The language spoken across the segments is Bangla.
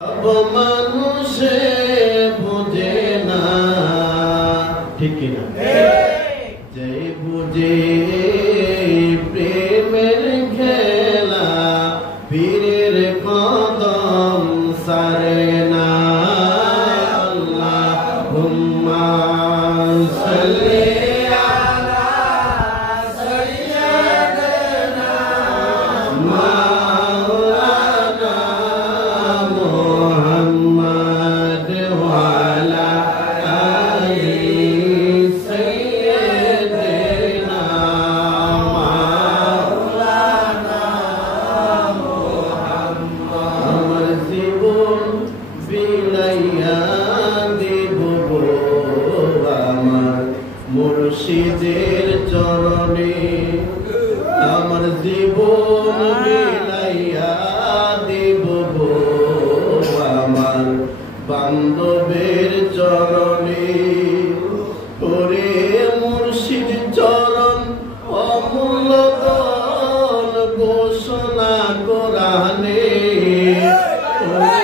মানুষে বুঝে না, ঠিক কিনা? যে বুঝে প্রেমের খেলা, পীরের কদম সারে না। আল্লাহুম্মা সাল্লি আলা সাইয়্যিদিনা মাওলানা মুহাম্মদ ওয়া আলা আলি সাইয়্যিদিনা মাওলানা মুহাম্মদ। আমার জীবন বিলাইয়া দিব আমার মুর্শিদের চরণে, আমার জীবন বিলাইয়া দিব আমার বান্ধবের চরণে। ওরে মুর্শিদ চরণ অমূল্য ধন ঘোষণা কোরআনে, ওরে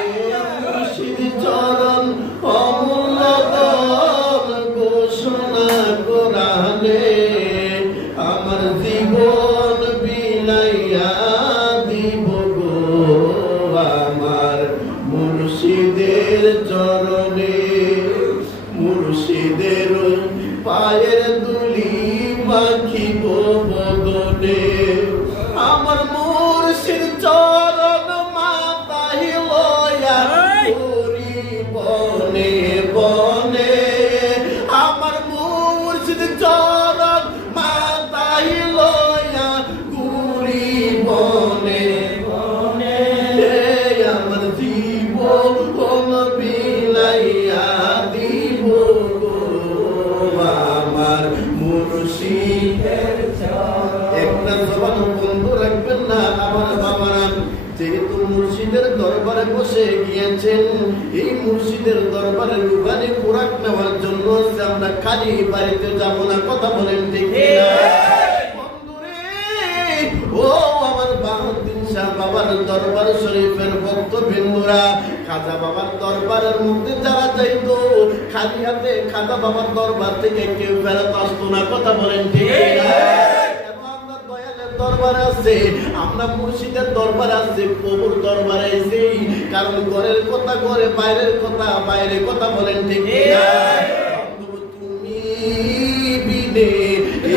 মুর্শিদ চরণ অমূল্য ধন ঘোষণা কোরআনে। আমার জীবন বিলাইয়া দিব গো আমার মুর্শিদের চরণে। মুর্শিদের পায়ের ধুলি মাখিব বদনে, আমার মুর্শিদ চরণ মাথায় লয়া ঘুরি বনে বনে। আমার মুর্শিদ চরণ মাথায় লয়া ঘুরি বনে বনে। আমার জীবন বিলাইয়া দিব গো আমার মুর্শিদের চরণ। একটা জবান বন্ধ রাখবেন না আমার বাবারা, যেহেতু মুর্শিদের দরবারে বসে গিয়েছেন, এই মুর্শিদের দরবারে রুহানি খোরাক নেওয়ার জন্য আমরা খালি বাড়িতে যাব না। কথা বলেন ঠিক কিনা? বন্ধুরে, ও আমার বাহাউদ্দিন শাহ বাবার দরবার শরীফের ভক্তবৃন্দরা, খাজা বাবার দরবারের মধ্যে যারা যাইতো খালি হাতে খাজা বাবার দরবার থেকে কেউ ফেরত আসতো না। কথা বলেন ঠিক কিনা? দরবারে আছে, আমরা মুর্শিদের দরবারে আছে, প্রভুর দরবারে আছি। কারণ ঘরের কথা ঘরে, বাইরের কথা বাইরে। কথা বলেন ঠিক কিনা? তুমি বিনে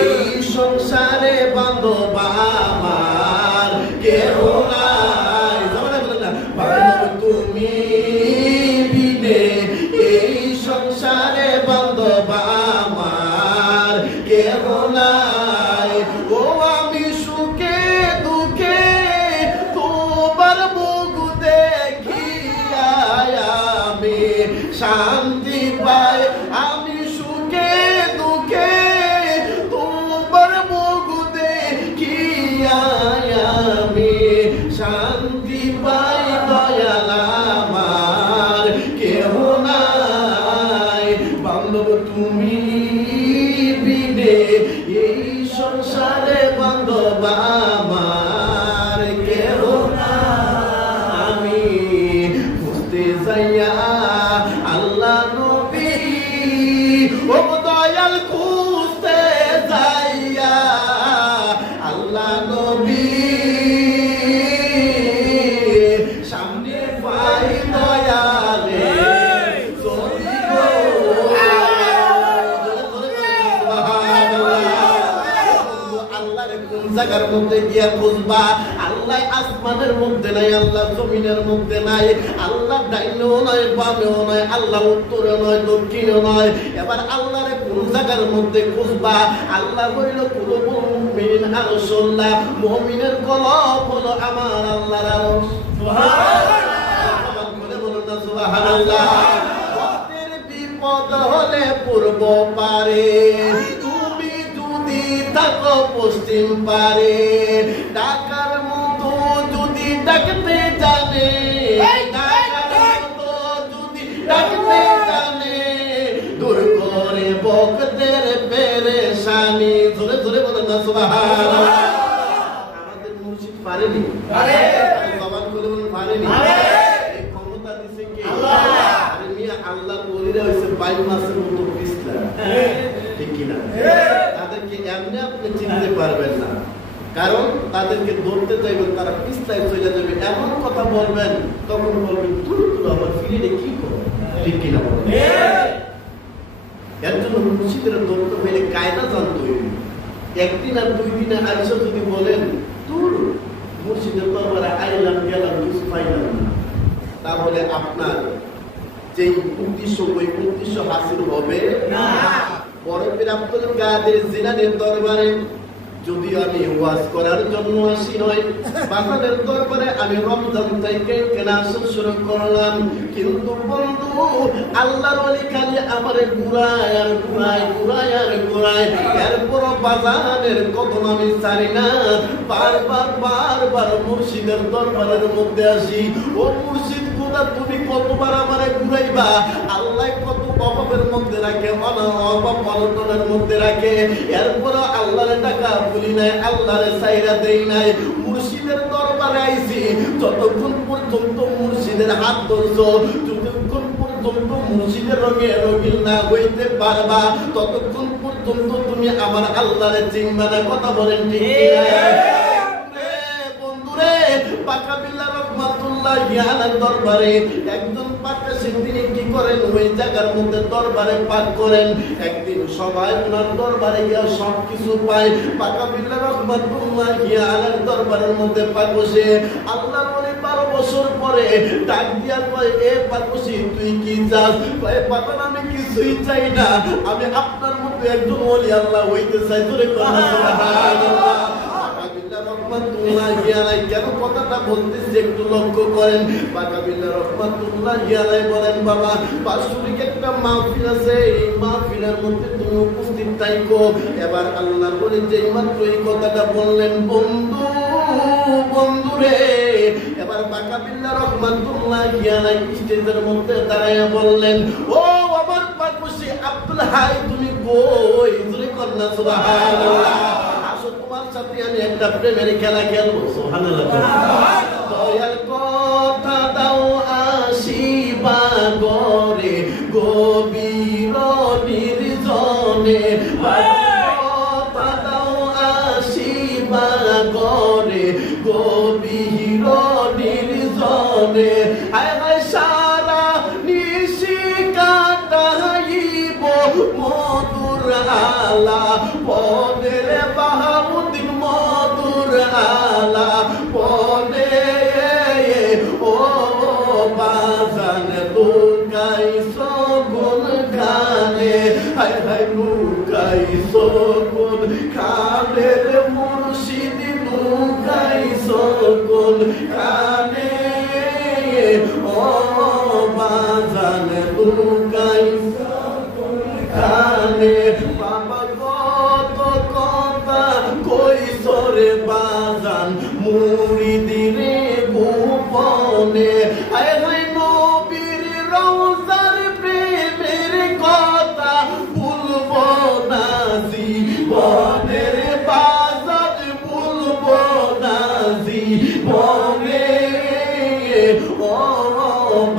এই সংসারে বান্ধব আমার কেহ নাই। বলেন না, বান্ধব তুমি বিনে এই সংসারে বান্ধব আমার কেহ নাই। ও আমি সুখে দুঃখে তোমার মুখ দেখিয়া আমি শান্তি পাই। আমি সুখে দুঃখে তোমার মুখ দেখিয়া আমি শান্তি পাই। দয়াল আমার কেহ নাই, বান্ধব তুমি বিনে এই সংসারে বান্ধব আমার কেহ নাই। আমি খুঁজতে যাইয়া আল্লাহ নবী, ও দয়াল খুঁজতে যাইয়া আল্লাহ নবী, সামনে পাই দয়ালে জায়গার মধ্যে গিয়া খুঁজবা। আল্লাহ আসমানের মধ্যে নাই, আল্লাহ জমিনের মধ্যে নাই, আল্লাহ ডাইনেও নয় বামেও নয়, আল্লাহ উত্তরে নয় দক্ষিণে নয়। এবার আল্লাহরে কোন জায়গার মধ্যে খুঁজবা? আল্লাহ হইল কুলুবুল মুমিনিন আরশুল্লাহ, মুমিনের কলব হলো আমার আল্লাহর আরশ। সুবহানাল্লাহ, বলুন না সুবহানাল্লাহ। ভক্তের বিপদ হলে পূর্ব পারে, তুমি যদি থাকো পশ্চিম পারে, ডাকার মতো যদি ডাকতে জানে, ডাকার মতো যদি ডাকতে জানে, দূর করে ভক্তের পেরেশানি। ধরে ধরে বলেন না সুবহানাল্লাহ। আমাদের মুর্শিদ পারেনি, বাবা বলে পারেনি, এই ক্ষমতা বাইশ মাসের মতো পিছলা, ঠিক কিনা? তাদেরকে এমনি আপনি চিনতে পারবেন না, কারণ তাদেরকে ধরতে চাইবেন, তারা পিছলায় চলে যাবে, এমন কথা বলবেন, তখন বলবেন তুলো তুলো আমার ফিরে কি করো, ঠিক কিনা? এর জন্য মুর্শিদের ধরতে হইলে কায়দা জানতে হইবে। একদিন আর 2 দিনে আইসা যদি বলেন তুল মুর্শিদের দরবারে আইলাম গেলাম কিছু পাইলাম না, তাহলে আপনার যেই উদ্দেশ্য ওই উদ্দেশ্য হাসিল হবে না। পরে ফির আব্দুল কাদের জিলানীর দরবারে যদি আমি ওয়াজ করার জন্য আসি নয়, বাজারের দরবারে আমি রমজান থেকে কেনা শুরু করলাম, কিন্তু বন্ধু আল্লাহর ওলি খালি আমারে ঘুরায় আর ঘুরায়, ঘুরায় আর ঘুরায়, এরপর বাজারের কদম আমি ছাড়ি না, বারবার বারবার মুর্শিদের দরবারের মধ্যে আসি। ও মুর্শিদ খোদা, তুমি কতবার আমারে ঘুরাইবা? আল্লাহ কত অভাবের মধ্যে রাখে, অভাব অনটনের মধ্যে রাখে, এরপর আল্লাহর টাকা বলি নাই, আল্লাহরে সাইরা দেই নাই। মুর্শিদের দরবারে আইছি, যতক্ষণ পর্যন্ত মুর্শিদের হাত ধরছো, যতক্ষণ পর্যন্ত মুর্শিদের রঙে রঙিন না হইতে পারবা, ততক্ষণ পর্যন্ত তুমি আমার আল্লাহরে চিনবা না। কথা বলেন ঠিক না? বন্ধুরে, পাকা বিল্লাহ রহমাতুল্লাহি আলাইহির দরবারে একজন পাকা সিদ্দিক কি করেন, ওই জায়গার মধ্যে দরবারে পাক করেন। একদিন সবাই ওনার দরবারে গিয়ে সব কিছু পায়, পাকা বিল্লাহ রহমাতুল্লাহি আলাইহির দরবারের মধ্যে পাক বসে আল্লাহর ওলি 12 বছর পরে ডাক দিয়া কয়, এ পাকসি তুই কি চাস? কয় পাগল, আমি কিছুই চাই না, আমি আপনার মতো একজন ওলি আল্লাহ হইতে চাই। তোরে কথা সুবহানাল্লাহ। রহমাতুল্লাহি আলাইহি কেন কথাটা বলতেছি একটু লক্ষ্য করেন। পাকা বিল্লাহ রহমাতুল্লাহি আলাইহি বলেন, বাবা বাৎসরিক একটা মাহফিল আছে, এই মাহফিলের মধ্যে তুমি উপস্থিত থাকো। এবার আল্লাহর বলে যেই মাত্র এই কথাটা বললেন, বন্ধু বন্ধুরে, এবার পাকা বিল্লাহ রহমাতুল্লাহি আলাইহি স্টেজের মধ্যে দাঁড়ায়া বললেন, ও আমার পাকসি আব্দুল হাই, তুমি কই? জোরে কর না সুবহানাল্লাহ। তোমার সাথে আমি একটা প্রেমের খেলা খেলবো। সুবহানাল্লাহ। দয়াল কথা দাও আসিবা গরে, গভীর নির্জনে, কথা দাও আসিবা গরে, গভীর নির্জনে, হায় হায় সারা নিশি কাটাইব মধুর আলা পদের বাহাউদ্দিন, মধুর আলা পদে, ও বাজান লুকাই সগুন খানে, হায় হায় লুকাই সগুন খানে, মুর্শিদ লুকাই সগুন খানে, ও বাজান লুকাই সগুন খানে। বাবা কত কথা কই সরে বাজান মুরিদিরে গোপনে, আয় হায় নবীর রওজার প্রেমের কথা ভুলবো না জীবনের, বাজান ভুলবো না জীবনে, ও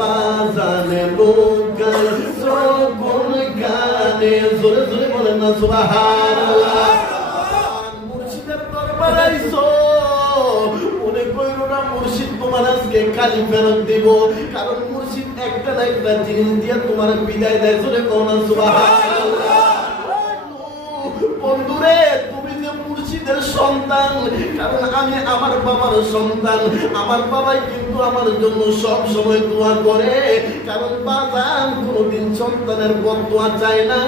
বাজান লুকাই সগুন গানে। জোরে জোরে বলেন না সুবহানাল্লাহ। মুর্শিদের দরবারে আইছো, মনে কইরো না মুর্শিদ তোমার আজকে খালি ফেরত দিব, কারণ মুর্শিদ একটা না একটা জিনিস দিয়ে তোমার বিদায় দেয়। জোরে কও না সুবহানাল্লাহ। বন্ধুরে, তুমি যে মুর্শিদের সন্তান, কারণ আমি আমার বাবার সন্তান, আমার বাবাই কিন্তু আমার জন্য সব সময় দোয়া করে, কারণ বাবা কোনদিন সন্তানের বদদোয়া চায় না।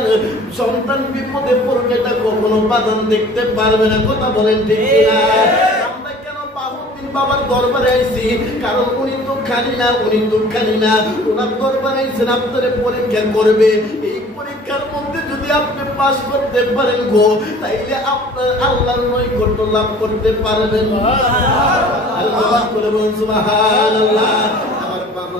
সন্তান বিপদে পড়লে এটা কখনো বাদান দেখতে পারবে না। কথা বলেন ঠিক না? আমরা কেন বাহুদ্দিন বাবার দরবারে আইছি? কারণ উনি তো খালি না, উনি তো খালি না, ওনার দরবারে আইছেন আপনারে পরীক্ষা করবে। এই পরীক্ষার মধ্যে যদি আপনি পাস করতে পারেন গো, তাইলে আপনার আল্লাহর নৈকট্য লাভ করতে পারবেন। আল্লাহ করে বলুন সুবহানাল্লাহ। আমার বাবা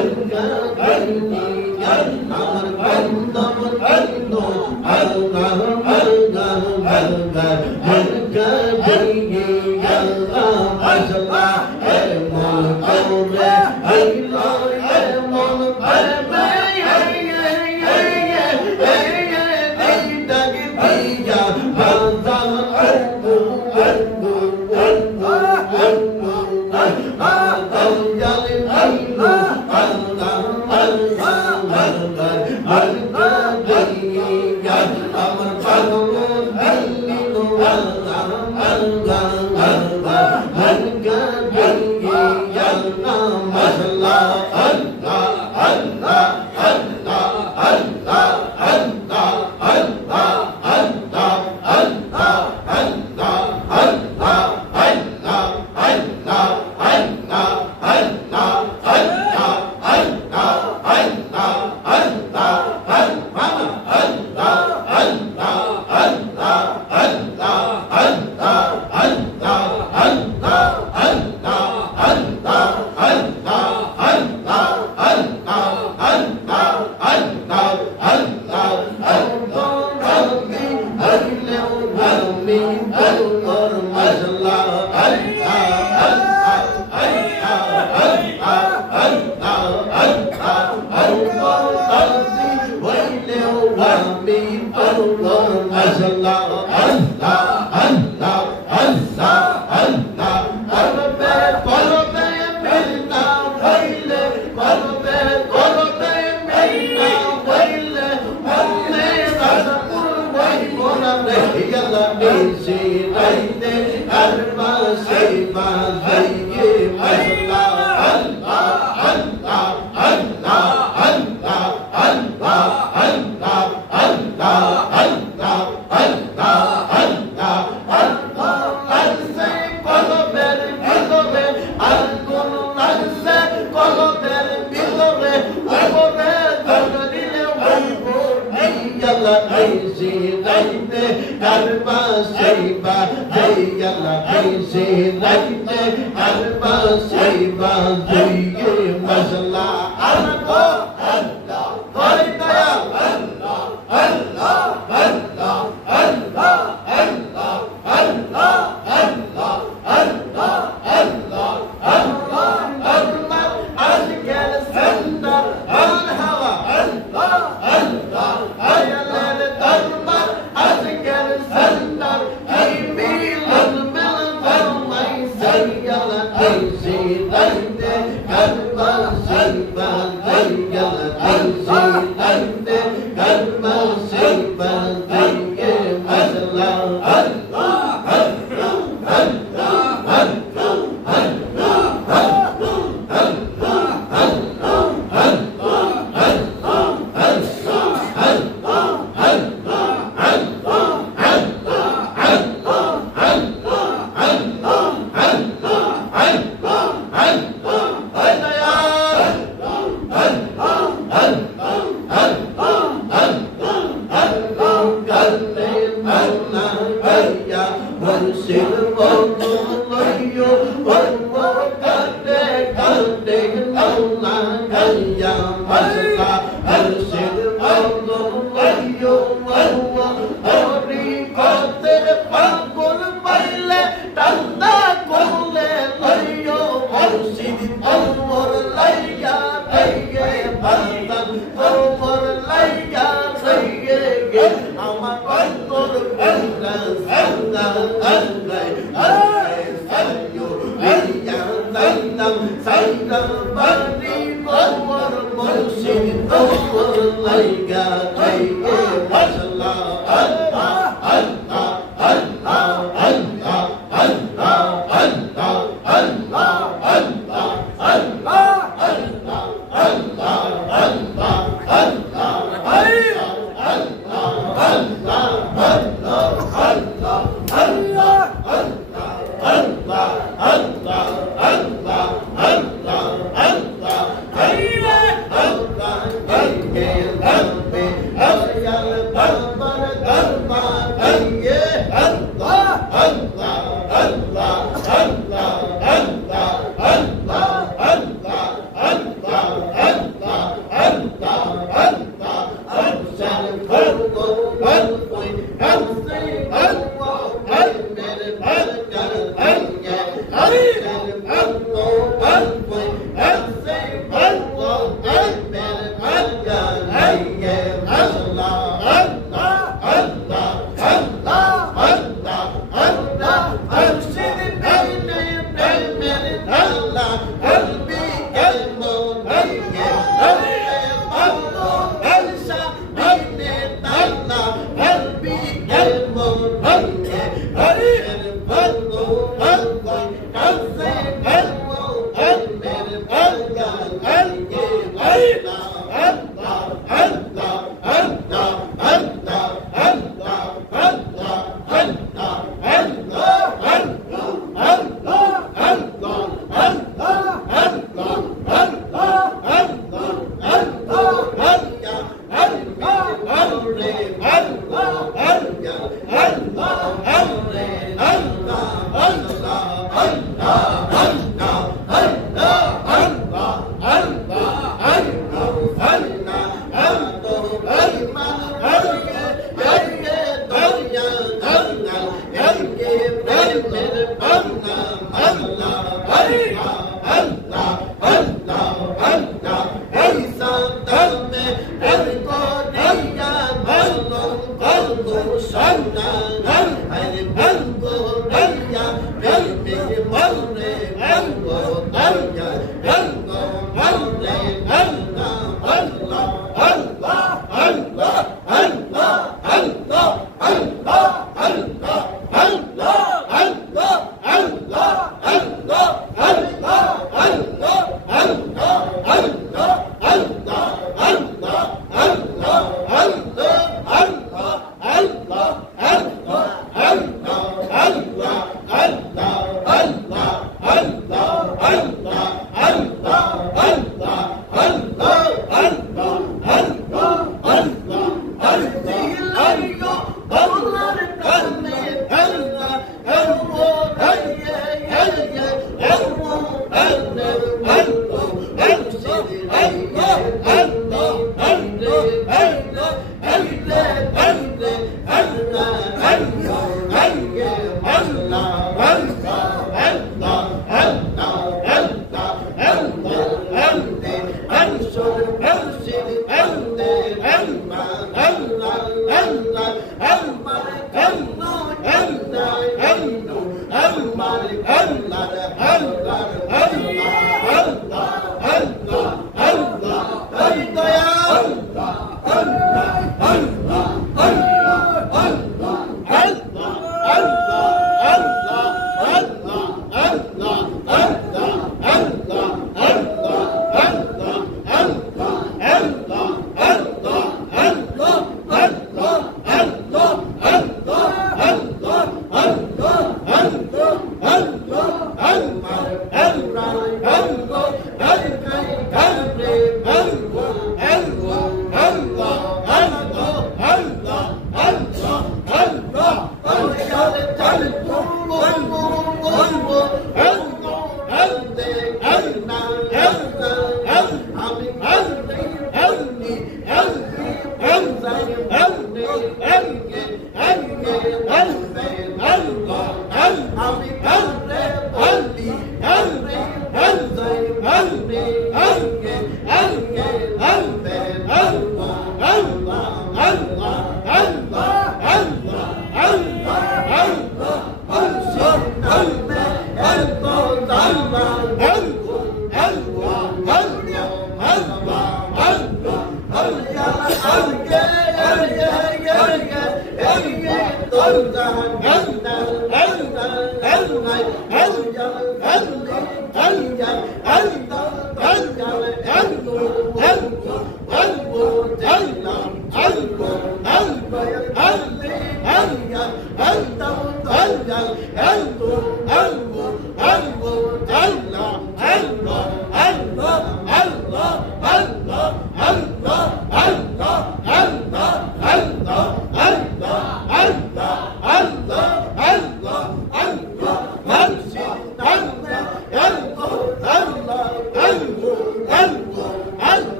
Allah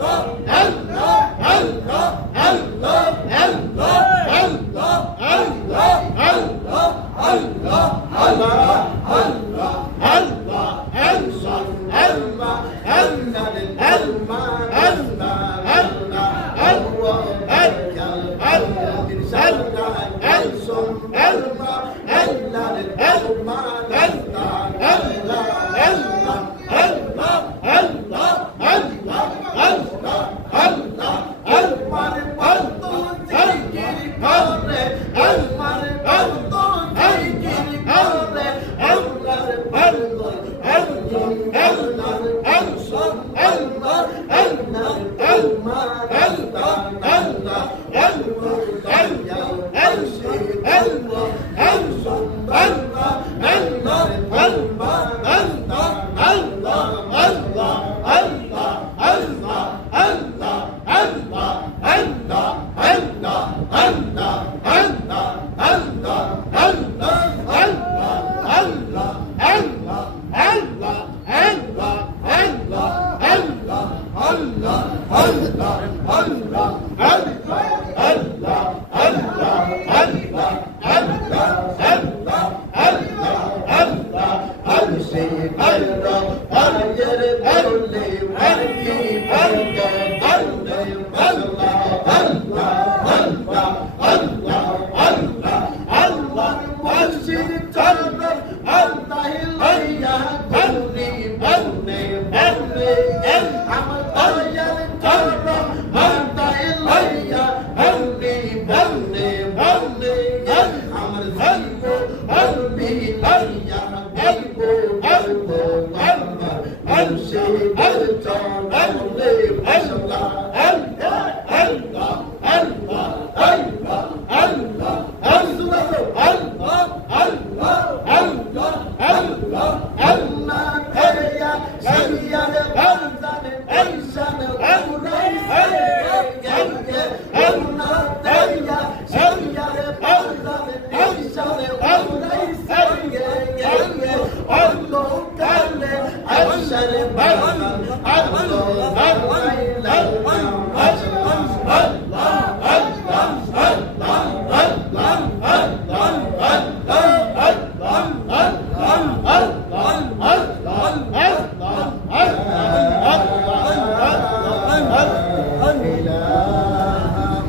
Allah